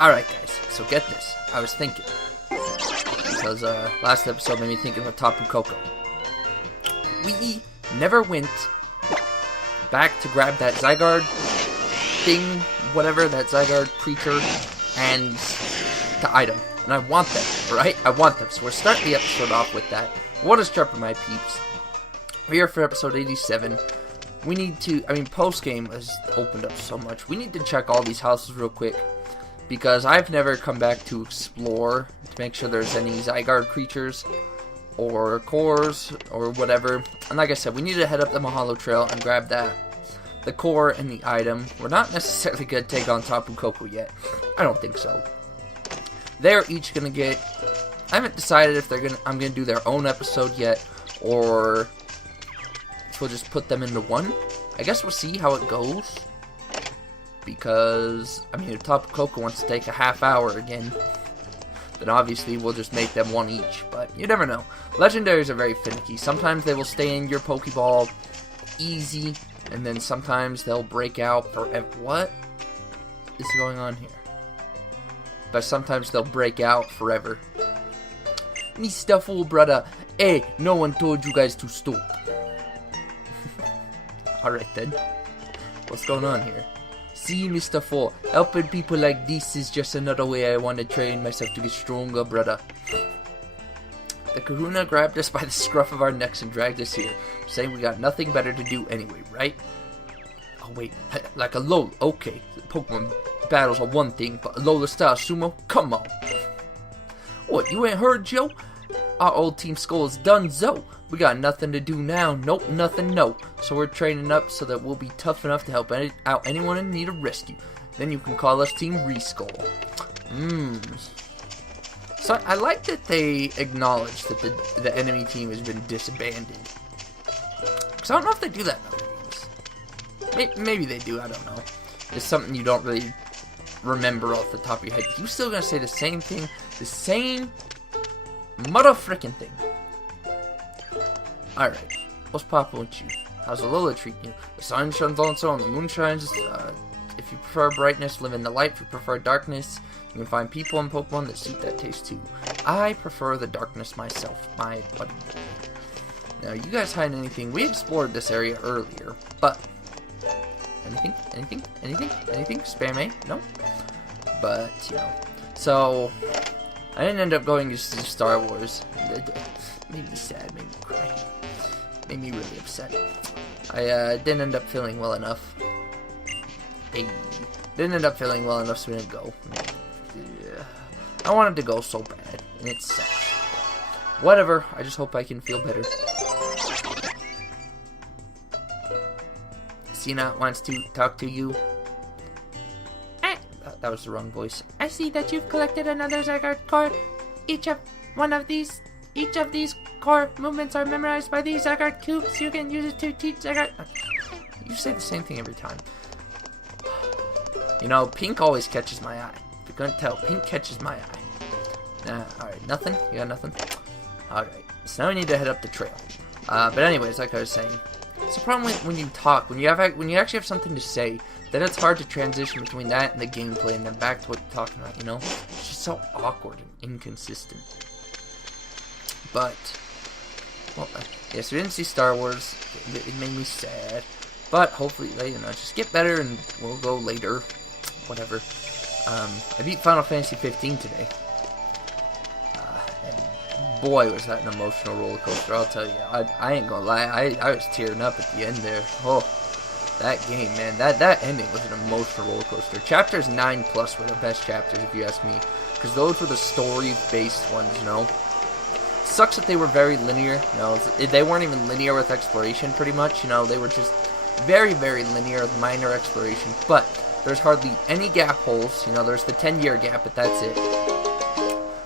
Alright guys, so get this. I was thinking. Because last episode made me think of the Tapu Koko. We never went back to grab that Zygarde thing, whatever, that Zygarde creature, and the item. And I want them, right? I want them. So we're starting the episode off with that. What is Chirpin, my peeps? We're here for episode 87. We need to, post-game has opened up so much. We need to check all these houses real quick. Because I've never come back to explore to make sure there's any Zygarde creatures or cores or whatever. And like I said, we need to head up the Mahalo Trail and grab that. The core and the item. We're not necessarily going to take on Tapu Koko yet. I don't think so. They're each going to get... I haven't decided if I'm going to do their own episode yet. Or if we'll just put them into one. I guess we'll see how it goes. Because, if Tapu Koko wants to take a half hour again, then obviously we'll just make them one each. But you never know. Legendaries are very finicky. Sometimes they will stay in your Pokeball easy, and then sometimes they'll break out forever. What is going on here? But sometimes they'll break out forever. Mr. Fool, brother. Hey, no one told you guys to stop. Alright then. What's going on here? See, Mr. Fool, helping people like this is just another way I want to train myself to get stronger, brother. The kahuna grabbed us by the scruff of our necks and dragged us here, saying we got nothing better to do anyway, right? Oh wait, like Alola, okay. Pokemon battles are one thing, but Alola style sumo? Come on. What, you ain't heard, Joe? Our old Team Skull is done, so we got nothing to do now. Nope, nothing, no. So we're training up so that we'll be tough enough to help out anyone in need of rescue. Then you can call us Team Reskull. So I like that they acknowledge that the enemy team has been disbanded. Because I don't know if they do that in other games. Maybe they do, I don't know. It's something you don't really remember off the top of your head. You still gonna say the same thing? The same mother frickin' thing. Alright, what's poppin' with you? How's Alola treating you? The sun shines also and the moon shines. If you prefer brightness, live in the light. If you prefer darkness, you can find people and Pokemon that suit that taste too. I prefer the darkness myself, my buddy. Now, you guys hide anything? We explored this area earlier, but... Anything? Spam A? No? But, So, I didn't end up going to see Star Wars. It made me sad, made me cry. Made me really upset. I didn't end up feeling well enough. Didn't end up feeling well enough, so we didn't go. Yeah. I wanted to go so bad, and it sucks. Whatever, I just hope I can feel better. Sina wants to talk to you. That was the wrong voice. I see that you've collected another Zygarde core. Each of these core movements are memorized by these Zygarde cubes. You can use it to teach Zygarde. You say the same thing every time. Pink always catches my eye. If you couldn't tell, Pink catches my eye. Alright, nothing? You got nothing? Alright, so now we need to head up the trail. But anyways, like I was saying, it's the problem when you talk, when you actually have something to say, then it's hard to transition between that and the gameplay and then back to what you're talking about, It's just so awkward and inconsistent. But, well, yes, we didn't see Star Wars. It made me sad. But hopefully, just get better and we'll go later. Whatever. I beat Final Fantasy 15 today. And boy, was that an emotional roller coaster, I'll tell you. I ain't gonna lie, I was tearing up at the end there. Oh, that game, man. That ending was an emotional roller coaster. Chapters 9+ were the best chapters, if you ask me. Because those were the story-based ones, Sucks that they were very linear. They weren't even linear with exploration, pretty much. They were just very, very linear with minor exploration. But there's hardly any gap holes. There's the 10-year gap, but that's it.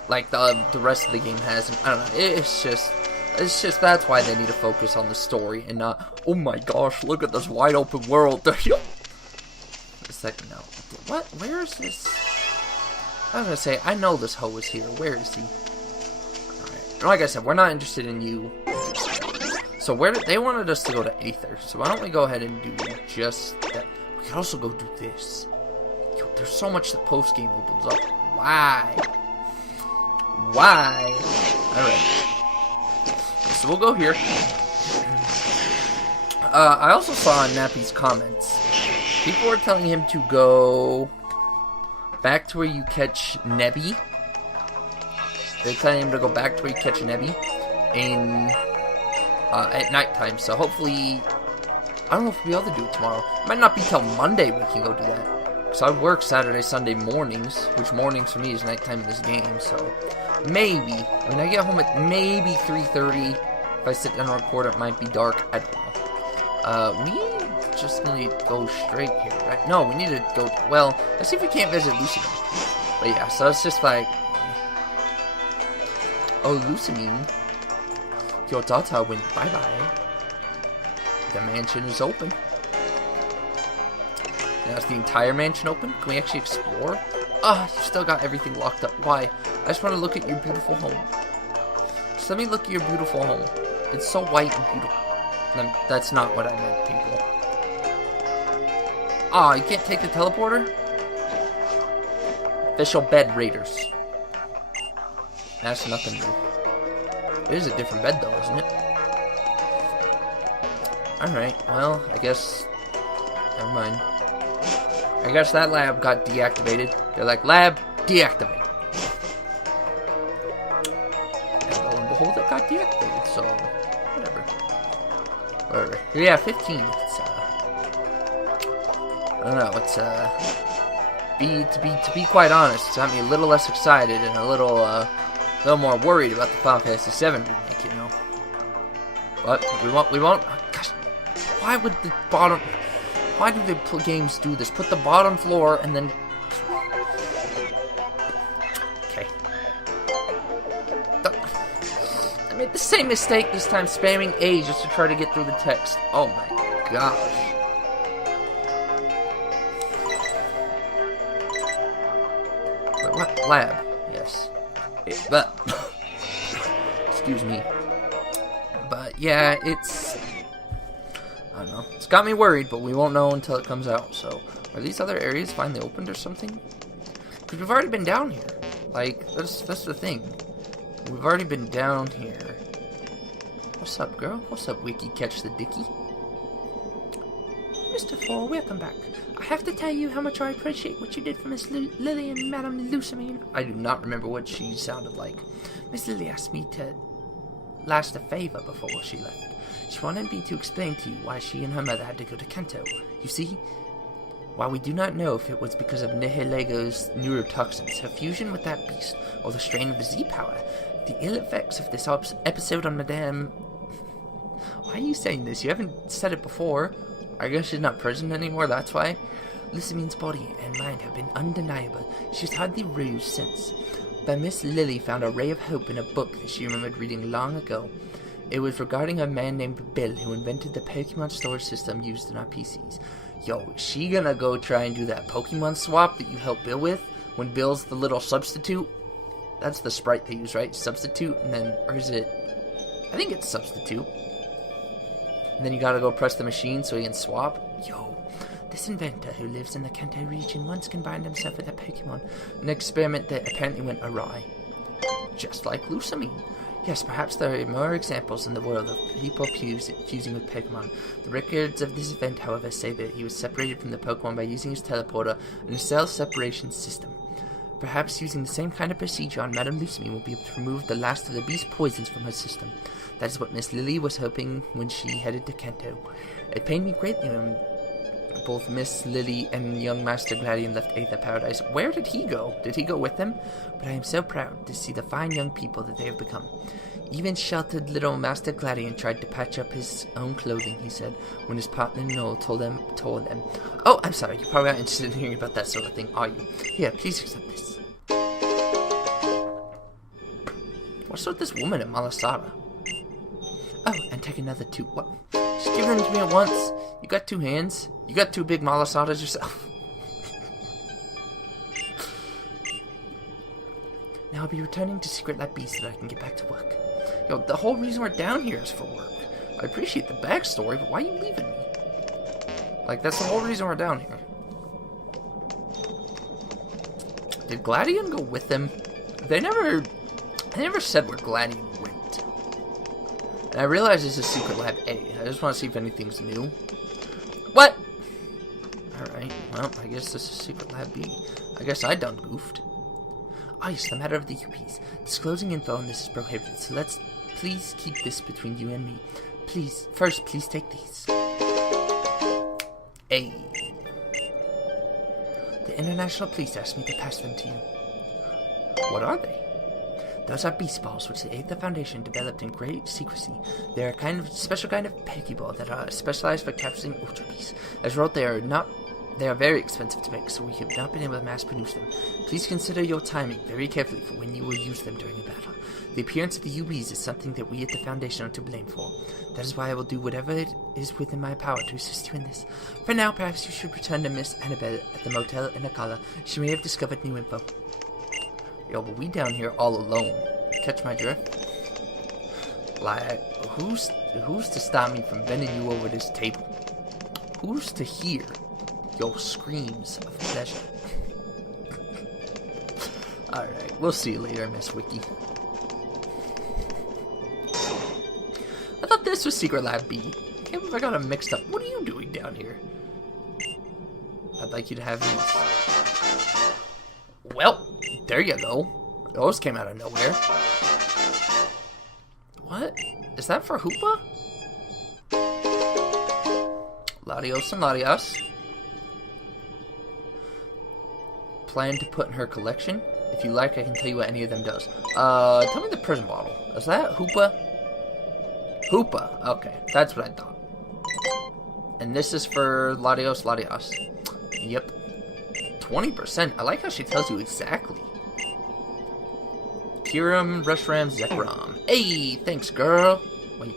Like the rest of the game has. I don't know. It's just that's why they need to focus on the story and not, oh my gosh, look at this wide open world. It's like, no. What? Where is this? I was gonna say, I know this hoe is here. Where is he? Alright. Like I said, we're not interested in you. So they wanted us to go to Aether. So why don't we go ahead and do just that? We could also go do this. there's so much that post-game opens up. Why? Why? Alright. So we'll go here. I also saw in Nappy's comments, people were telling him to go back to where you catch Nebby. They're telling him to go back to where you catch Nebby at nighttime. So hopefully, I don't know if we'll be able to do it tomorrow. It might not be till Monday we can go do that. So I work Saturday, Sunday mornings, which mornings for me is nighttime in this game. So maybe, when I get home at maybe 3:30, if I sit down and record, it might be dark. I don't know. We just need to go straight here, right? No, we need to go, well, let's see if we can't visit Lucamine. But yeah, so it's just like, oh, Lucamine, your daughter went bye-bye. The mansion is open. Now is the entire mansion open? Can we actually explore? Ah, you still got everything locked up. Why? I just want to look at your beautiful home. Just let me look at your beautiful home. It's so white and beautiful. That's not what I meant, people. Ah, you can't take the teleporter? Official bed raiders. That's nothing new. It is a different bed, though, isn't it? Alright, well, I guess... Never mind. I guess that lab got deactivated. They're like, lab, deactivate. And lo and behold, it got deactivated, so... Whatever. Yeah, 15. It's, I don't know, it's, to be quite honest, it's got me a little less excited and a little more worried about the Final Fantasy VII remake, you know. But we won't. Gosh, why would the bottom? Why do the games do this? Put the bottom floor and then. Okay. I made the same mistake this time, spamming A just to try to get through the text. Oh my gosh. What? Lab. Yes. But excuse me. But yeah, it's... I don't know. It's got me worried, but we won't know until it comes out. So, are these other areas finally opened or something? Because we've already been down here. Like, that's the thing. We've already been down here. What's up, girl? What's up, Wiki? Catch the Dicky? Mr. Four, welcome back. I have to tell you how much I appreciate what you did for Miss Lily and Madame Lucamine. I do not remember what she sounded like. Miss Lily asked me to last a favor before she left. She wanted me to explain to you why she and her mother had to go to Kanto. You see, while we do not know if it was because of Nihilego neurotoxins, her fusion with that beast, or the strain of the Z-power, the ill effects of this episode on Madame... Why are you saying this? You haven't said it before. I guess she's not present anymore, that's why. Lucamine's body and mind have been undeniable. She's hardly roused since. But Miss Lily found a ray of hope in a book that she remembered reading long ago. It was regarding a man named Bill who invented the Pokemon storage system used in our PCs. Yo, is she gonna go try and do that Pokemon swap that you helped Bill with? When Bill's the little substitute? That's the sprite they use, right? Substitute, and then, or is it... I think it's substitute. And then you gotta go press the machine so he can swap. Yo, this inventor who lives in the Kanto region once combined himself with a Pokemon. An experiment that apparently went awry. Just like Lucamine. Yes, perhaps there are more examples in the world of people fusing with Pokemon. The records of this event, however, say that he was separated from the Pokemon by using his teleporter and a cell separation system. Perhaps using the same kind of procedure on Madame Lucamine will be able to remove the last of the beast's poisons from her system. That is what Miss Lily was hoping when she headed to Kanto. It pained me greatly when both Miss Lily and young Master Gladian left Aether Paradise. Where did he go? Did he go with them? But I am so proud to see the fine young people that they have become. Even sheltered little Master Gladian tried to patch up his own clothing, he said, when his partner Noel told them. Oh, I'm sorry, you're probably not interested in hearing about that sort of thing, are you? Here, please accept this. What's with this woman at Malasada? Oh, and take another two. What? Just give them to me at once. You got two hands. You got two big Malasadas yourself. Now I'll be returning to Secret Lab B so that I can get back to work. Yo, the whole reason we're down here is for work. I appreciate the backstory, but why are you leaving me? Like, that's the whole reason we're down here. Did Gladion go with them? They never said where Gladion went. And I realize this is Secret Lab A. I just want to see if anything's new. What? Alright, well, I guess this is Secret Lab B. I guess I done goofed. Ah, yes, the matter of the UPs. Disclosing info on this is prohibited, so let's please keep this between you and me. Please, first, please take these. A. The International Police asked me to pass them to you. What are they? Those are beast balls, which the 8th Foundation developed in great secrecy. They are a special kind of Pokeball that are specialized for capturing Ultra Beasts. As a result, they are very expensive to make, so we have not been able to mass produce them. Please consider your timing very carefully for when you will use them during a battle. The appearance of the UBs is something that we at the Foundation are to blame for. That is why I will do whatever it is within my power to assist you in this. For now, perhaps you should return to Miss Annabelle at the motel in Alola. She may have discovered new info. Yo, but we down here all alone. Catch my drift? Like, who's to stop me from bending you over this table? Who's to hear your screams of pleasure? Alright, we'll see you later, Miss Wiki. I thought this was Secret Lab B. I can't believe I got them mixed up. What are you doing down here? I'd like you to have these. Well, there you go. Those came out of nowhere. What? Is that for Hoopa? Latios and Latias. Plan to put in her collection? If you like, I can tell you what any of them does. Tell me the prison bottle. Is that Hoopa? Hoopa. Okay, that's what I thought. And this is for Latios, Latias. Yep. 20%. I like how she tells you exactly. Kiram, Reshiram, Zekrom. Hey, thanks, girl. Wait.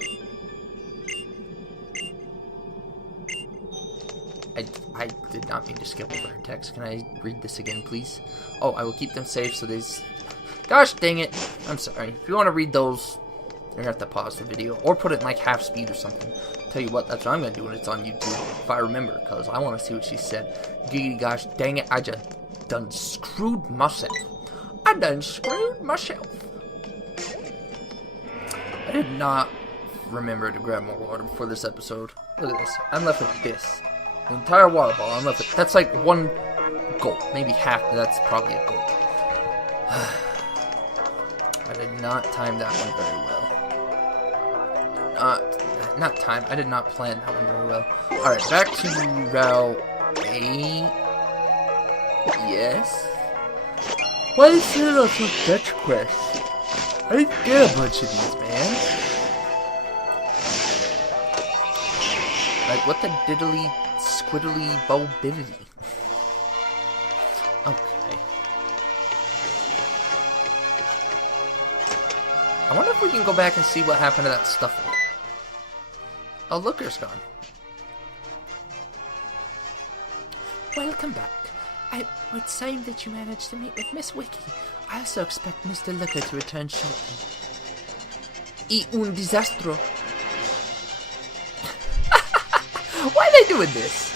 I did not mean to skip over her text. Can I read this again, please? Oh, I will keep them safe so these... Gosh dang it. I'm sorry. If you want to read those, you're going to have to pause the video. Or put it in like half speed or something. Tell you what, that's what I'm going to do when it's on YouTube. If I remember, because I want to see what she said. Giggity gosh dang it, I just done screwed myself. I done screwed myself. I did not remember to grab more water before this episode. Look at this. I'm left with this. The entire water bottle. I'm left with... That's like one gulp. Maybe half. That's probably a gulp. I did not time that one very well. Not time. I did not plan that one very well. Alright, back to Route 8. Yes. Why is there lots of fetch quests? I didn't get a bunch of these, man. Like, what the diddly, squiddly, bobiddity? Okay. I wonder if we can go back and see what happened to that Stuffle. Oh, Looker's gone. Welcome back. It's saying that you managed to meet with Miss Wiki. I also expect Mr. Looker to return shortly. Y un disastro. Why are they doing this?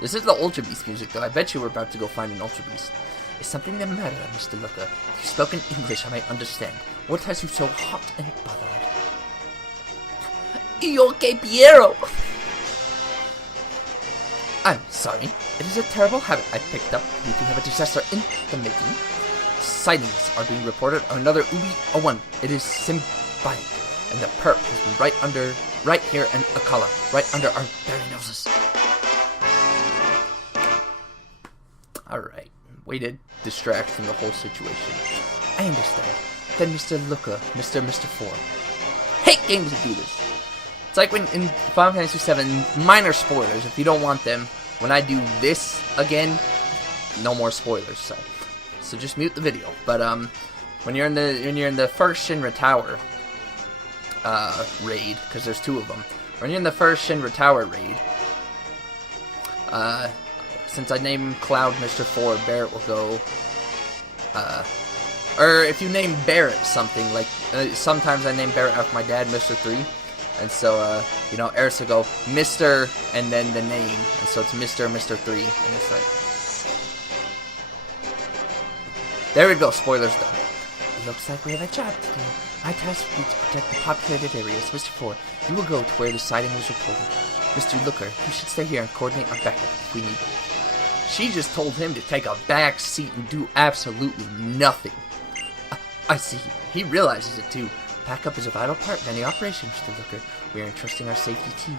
This is the Ultra Beast music, though. I bet you we're about to go find an Ultra Beast. Is something the matter, Mr. Looker? If you spoke in English, I might understand. What has you so hot and bothered? Yo que Piero! I'm sorry. It is a terrible habit I picked up. We do have a disaster in the making. Sightings are being reported of another Ubi-01. It is symbiotic, and the perp has been right here in Akala, right under our very noses. Alright, way to distract from the whole situation. I understand. Then Mr. Looker, Mr. 4. Hate games that do this. It's like when in Final Fantasy VII, minor spoilers. If you don't want them, when I do this again, no more spoilers. So just mute the video. But when you're in the first Shinra Tower raid, because there's 2 of them. When you're in the first Shinra Tower raid, since I named Cloud Mr. 4, Barrett will go. Or if you name Barrett something, like sometimes I name Barrett after my dad, Mr. 3. And so, you know, Eris will go Mr. and then the name. And so it's Mr. 3. And it's like... There we go, spoilers done. Looks like we have a job to do. My task will be to protect the populated areas. Mr. 4, you will go to where the sighting was reported. Mr. Looker, you should stay here and coordinate our backup if we need it. She just told him to take a back seat and do absolutely nothing. I see. He realizes it too. Backup is a vital part of any operation, Mr. Looker. We are entrusting our safety to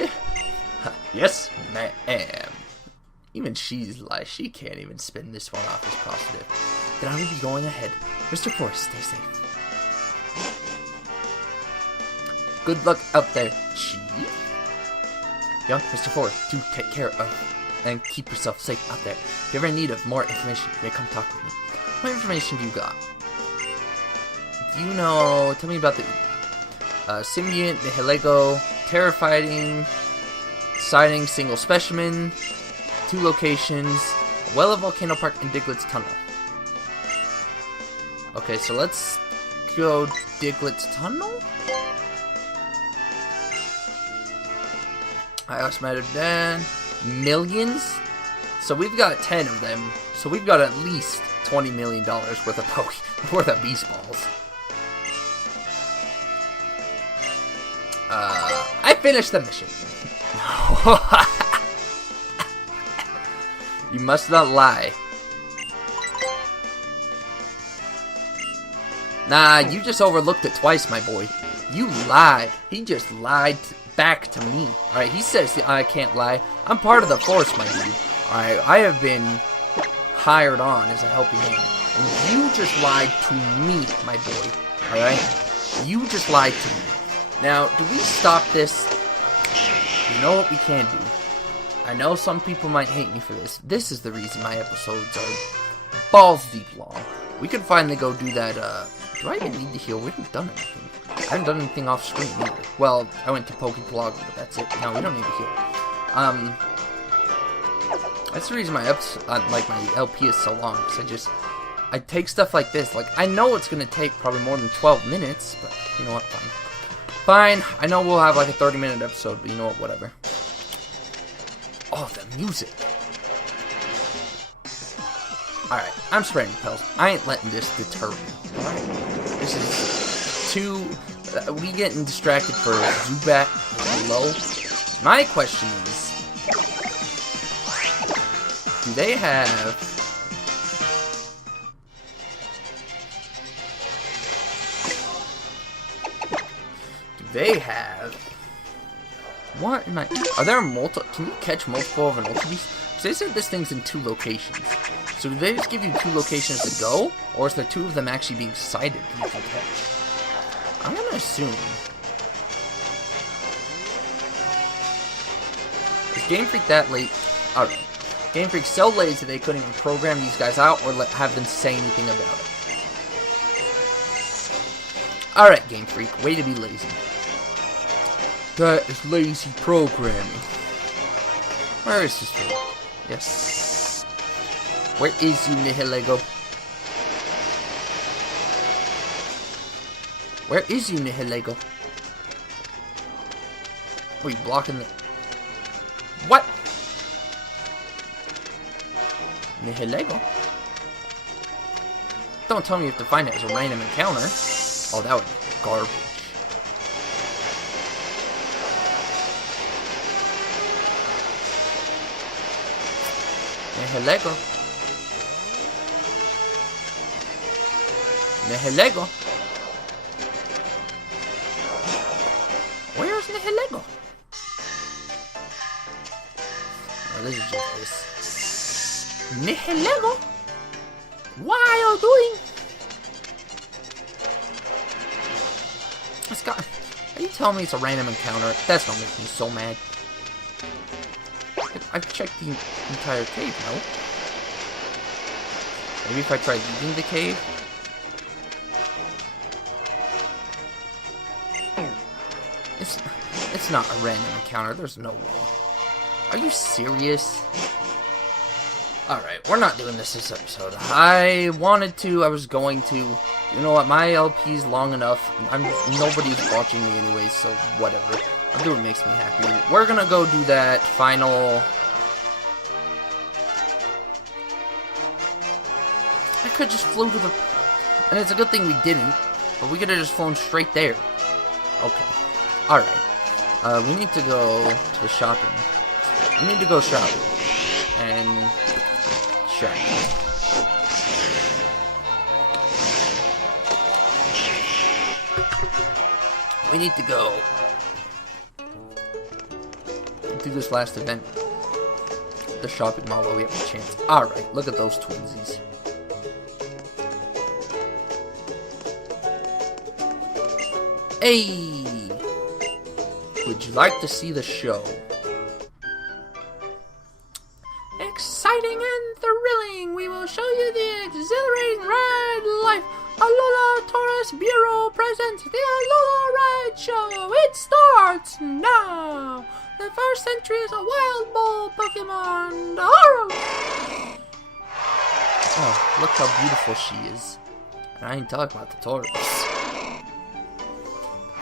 you. Yes, ma'am. Even she's like, she can't even spin this one off as positive. Then I will be going ahead. Mr. 4, stay safe. Good luck out there, Chief. Young Mr. 4, do take care of and keep yourself safe out there. If you're ever in need of more information, you may come talk with me. What information do you got? Do you know, tell me about the symbiont, the Nihilego, terrafighting, sighting, single specimen, 2 locations, well, a volcano park, and Diglett's tunnel. Okay, so let's go Diglett's tunnel. I also mattered then. Millions? So we've got 10 of them. So we've got at least $20 million worth of beast balls. I finished the mission. You must not lie. Nah, you just overlooked it twice, my boy. You lied. He just lied back to me. Alright, he says I can't lie. I'm part of the force, my dude. Alright, I have been hired on as a helping hand. And you just lied to me, my boy. Alright? You just lied to me. Now, do we stop this? You know what we can do? I know some people might hate me for this. This is the reason my episodes are balls deep long. We could finally go do that, do I even need to heal? We haven't done anything. I haven't done anything off screen either. Well, I went to PokeRide, but that's it. No, we don't need to heal. That's the reason my LP is so long, because I take stuff like this. Like, I know it's gonna take probably more than 12 minutes, but you know what, fine. I know we'll have like a 30-minute episode, but you know what, whatever. Oh, the music. Alright, I'm spreading repels. I ain't letting this deter me. Alright? This is too... we getting distracted for Zubat low. My question is... do they have... what am I... are there multiple... can you catch multiple of an Ultra Beast? Because they said this thing's in 2 locations. So do they just give you 2 locations to go? Or is there 2 of them actually being sighted that you can catch? I'm gonna assume... is Game Freak that late? Alright. Game Freak's so lazy they couldn't even program these guys out or have them say anything about it. Alright, Game Freak. Way to be lazy. That is lazy programming. Where is this thing? Yes. Where is you, Nihilego? Where is you, Nihilego? Oh, you blocking the... what? Nihilego? Don't tell me you have to find it as a random encounter. Oh, that would be garbage. Nihilego. Nihilego. Where's Nihilego? Oh, this is just this. Nihilego? What are you doing? This guy. Are you telling me it's a random encounter? That's gonna make me so mad. I've checked the entire cave, no? Maybe if I try leaving the cave? It's not a random encounter, there's no way. Are you serious? Alright, we're not doing this episode. I wanted to, I was going to. You know what, my LP's long enough. Nobody's watching me anyway, so whatever. I'll do what makes me happy. We're gonna go do that final... I could just flew to the... And it's a good thing we didn't, but we could have just flown straight there. Okay. Alright. We need to go to the shopping. We need to go shopping. And... shop. We need to go do this last event. The shopping mall while we have a chance. Alright, look at those twinsies. Hey! Would you like to see the show? Exciting and thrilling! We will show you the exhilarating ride life. Alola Tourist Bureau presents the Alola Ride Show. It starts now! The first entry is a Wild Bull Pokemon, Alola. Oh, look how beautiful she is. And I ain't talking about the Taurus.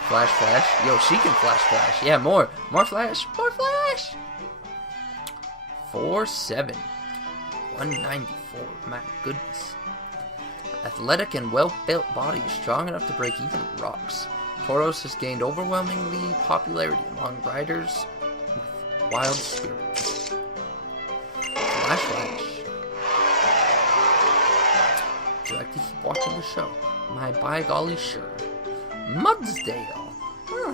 Flash, flash. Yo, she can flash, flash. Yeah, more. More flash. More flash. 4'7". 194. My goodness. Athletic and well-built body is strong enough to break even rocks. Tauros has gained overwhelmingly popularity among riders with wild spirits. Flash, flash. Would you like to keep watching the show? My by golly, sure. Mudsdale. Huh.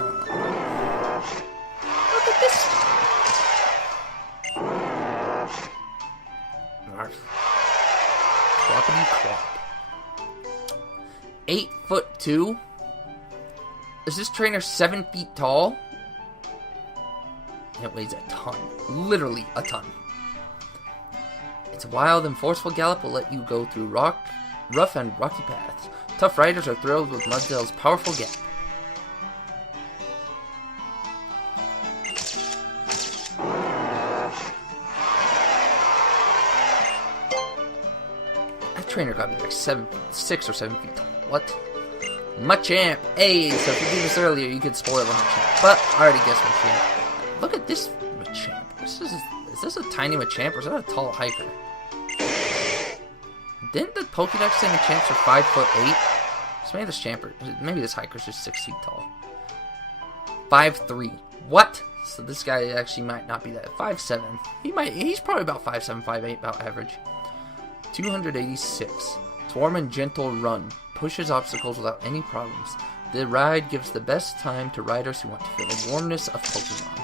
Look at this one. Cloppity clop. 8'2". Is this trainer 7 feet tall? It weighs a ton. Literally a ton. Its wild and forceful gallop will let you go through rough and rocky paths. Tough riders are thrilled with Mudsdale's powerful gap. That trainer got me like 6 or 7 feet tall. What? Machamp! Hey, so if you did this earlier, you could spoil the Machamp. But I already guessed Machamp. Look at this Machamp. Is this a tiny Machamp or is that a tall hiker? Didn't the Pokédex say Machamps are 5'8"? So maybe this hiker's just 6 feet tall. 5'3". What? So this guy actually might not be that. 5'7". He's probably about 5'7", 5'8", about average. 286. Its warm and gentle run pushes obstacles without any problems. The ride gives the best time to riders who want to feel the warmness of Pokemon.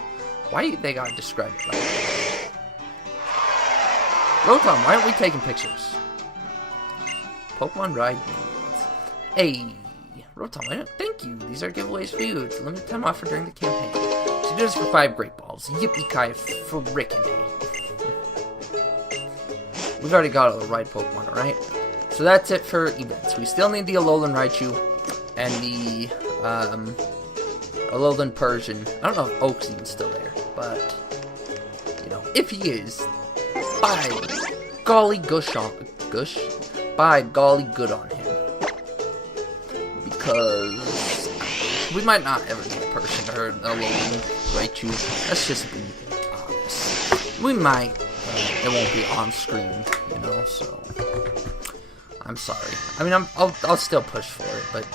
Why they gotta describe it like that? Rotom, why aren't we taking pictures? Pokemon Ride Needs. Hey, Rotom, thank you. These are giveaways for you. It's a limited time offer during the campaign. So do this for 5 Great Balls. Yippee-ki frickin' day. We've already got all the Ride Pokemon, alright? So that's it for events. We still need the Alolan Raichu and the Alolan Persian. I don't know if Oak's even still there, but you know, if he is, by golly by golly good on him. Because we might not ever get a Persian or an Alolan Raichu. Let's just be honest. We might, it won't be on screen, you know, so I'm sorry. I mean, I'll still push for it, but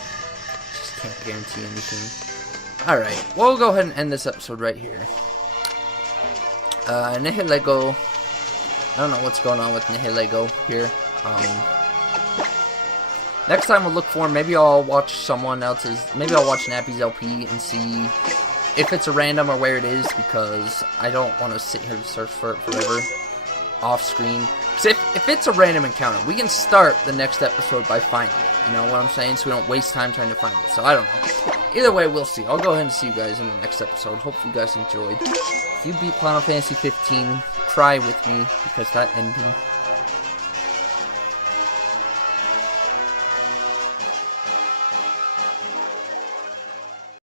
just can't guarantee anything. Alright, we'll go ahead and end this episode right here. Nihilego. I don't know what's going on with Nihilego here. Next time we'll look for, maybe I'll watch someone else's, maybe I'll watch Nappy's LP and see if it's a random or where it is, because I don't want to sit here and search for it forever off screen. Because if it's a random encounter, we can start the next episode by finding it. You know what I'm saying? So we don't waste time trying to find it. So I don't know. Either way, we'll see. I'll go ahead and see you guys in the next episode. Hopefully you guys enjoyed. If you beat Final Fantasy 15, cry with me, because that ending